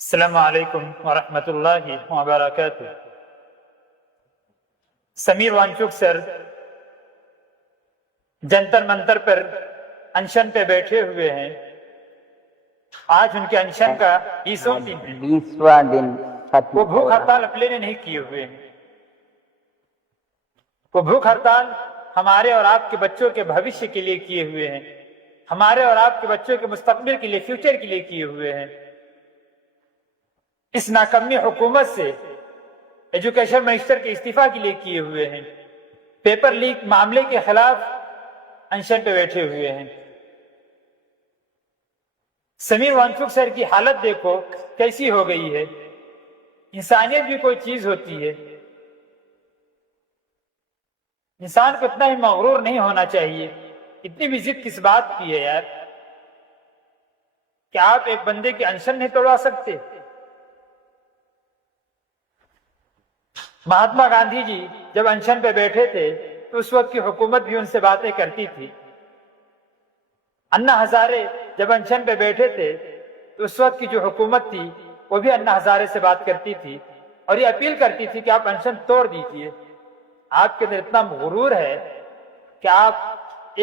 السلام علیکم ورحمۃ اللہ وبرکاتہ۔ سمیر وانچوک سر جنتر منتر پر انشن پہ بیٹھے ہوئے ہیں۔ آج ان کے انشن کا 20واں دن ہے۔ 20واں دن وہ بھوک ہڑتال اپنے نے نہیں کیے ہوئے ہیں۔ وہ بھوک ہڑتال ہمارے اور آپ کے بچوں کے بھوشیہ کے لیے کیے ہوئے ہیں، ہمارے اور آپ کے بچوں کے مستقبل کے لیے، فیوچر کے لیے کیے ہوئے ہیں۔ اس ناکامی حکومت سے ایجوکیشن منسٹر کے استعفیٰ کے لیے کیے ہوئے ہیں۔ پیپر لیک معاملے کے خلاف انشن پہ بیٹھے ہوئے ہیں۔ سمیر وانچوک سر کی حالت دیکھو کیسی ہو گئی ہے۔ انسانیت بھی کوئی چیز ہوتی ہے۔ انسان کو اتنا ہی مغرور نہیں ہونا چاہیے۔ اتنی بھی ضد کس بات کی ہے یار، کہ آپ ایک بندے کی انشن نہیں توڑوا سکتے؟ مہاتما گاندھی جی جب انشن پہ بیٹھے تھے تو اس وقت کی حکومت بھی ان سے باتیں کرتی تھی۔ انا ہزارے جب انشن پہ بیٹھے تھے تو اس وقت کی جو حکومت تھی وہ بھی انا ہزارے سے بات کرتی تھی اور یہ اپیل کرتی تھی کہ آپ انشن توڑ دیجئے۔ آپ کے اندر اتنا غرور ہے کہ آپ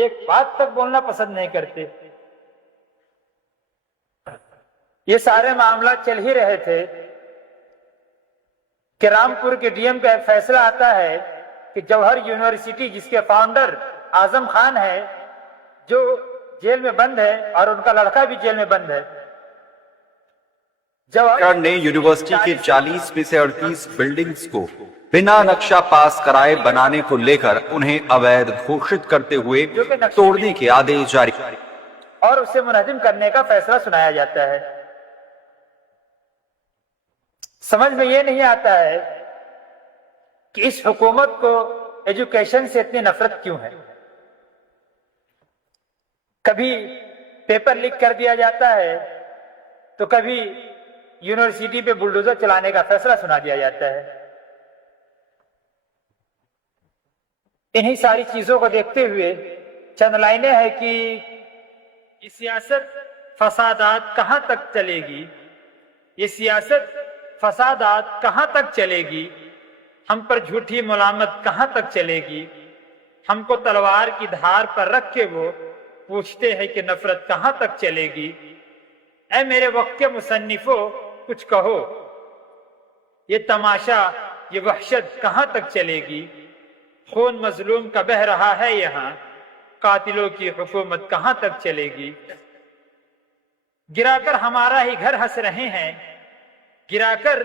ایک بات تک بولنا پسند نہیں کرتے۔ یہ سارے معاملات چل ہی رہے تھے کہ رامپور کے ڈی ایم کا ایک فیصلہ آتا ہے کہ جوہر یونیورسٹی جس کے فاؤنڈر اعظم خان ہے، جو جیل میں بند ہے اور ان کا لڑکا بھی جیل میں بند ہے، سرکار نے یونیورسٹی کے 40 میں سے 38 بلڈنگز کو بنا نقشہ پاس کرائے بنانے کو لے کر انہیں اویدھ گھوشت کرتے ہوئے توڑنے کے آدیش جاری اور اسے منہدم کرنے کا فیصلہ سنایا جاتا ہے۔ سمجھ میں یہ نہیں آتا ہے کہ اس حکومت کو ایجوکیشن سے اتنی نفرت کیوں ہے۔ کبھی پیپر لیک کر دیا جاتا ہے تو کبھی یونیورسٹی پہ بلڈوزر چلانے کا فیصلہ سنا دیا جاتا ہے۔ انہی ساری چیزوں کو دیکھتے ہوئے چند لائنیں ہیں کہ یہ سیاست فسادات کہاں تک چلے گی، یہ سیاست فسادات کہاں تک چلے گی، ہم پر جھوٹی ملامت کہاں تک چلے گی، ہم کو تلوار کی دھار پر رکھ کے وہ پوچھتے ہیں کہ نفرت کہاں تک چلے گی۔ اے میرے وقت کے مصنفوں کچھ کہو، یہ تماشا یہ وحشت کہاں تک چلے گی، خون مظلوم کا بہہ رہا ہے یہاں، قاتلوں کی حکومت کہاں تک چلے گی۔ گرا کر ہمارا ہی گھر ہنس رہے ہیں، گرا کر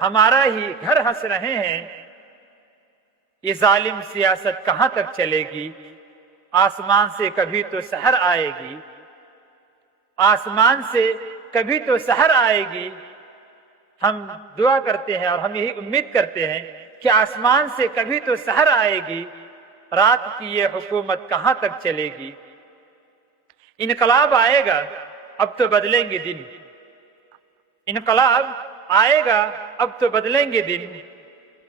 ہمارا ہی گھر ہنس رہے ہیں، یہ ظالم سیاست کہاں تک چلے گی۔ آسمان سے کبھی تو سحر آئے گی، آسمان سے کبھی تو سحر آئے گی۔ ہم دعا کرتے ہیں اور ہم یہی امید کرتے ہیں کہ آسمان سے کبھی تو سحر آئے گی، رات کی یہ حکومت کہاں تک چلے گی۔ انقلاب آئے گا اب تو بدلیں گے دن، انقلاب آئے گا اب تو بدلیں گے دن،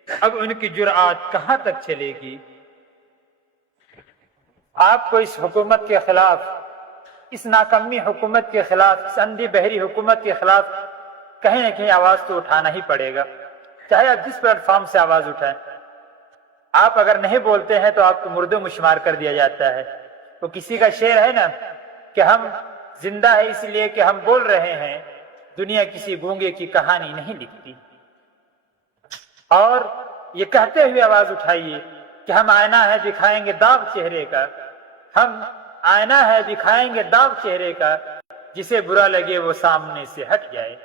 اب ان کی جرأت کہاں تک چلے گی۔ آپ کو اس حکومت کے خلاف، اس ناکامی حکومت کے خلاف، اس اندھی بہری حکومت کے خلاف کہیں نہ کہیں آواز تو اٹھانا ہی پڑے گا، چاہے آپ جس پلیٹ فارم سے آواز اٹھائیں۔ آپ اگر نہیں بولتے ہیں تو آپ کو مردوں میں شمار کر دیا جاتا ہے۔ تو کسی کا شعر ہے نا کہ ہم زندہ ہے اس لیے کہ ہم بول رہے ہیں، دنیا کسی گونگے کی کہانی نہیں لکھتی۔ اور یہ کہتے ہوئے آواز اٹھائیے کہ ہم آئینہ ہے دکھائیں گے داغ چہرے کا، ہم آئینہ ہے دکھائیں گے داغ چہرے کا، جسے برا لگے وہ سامنے سے ہٹ جائے۔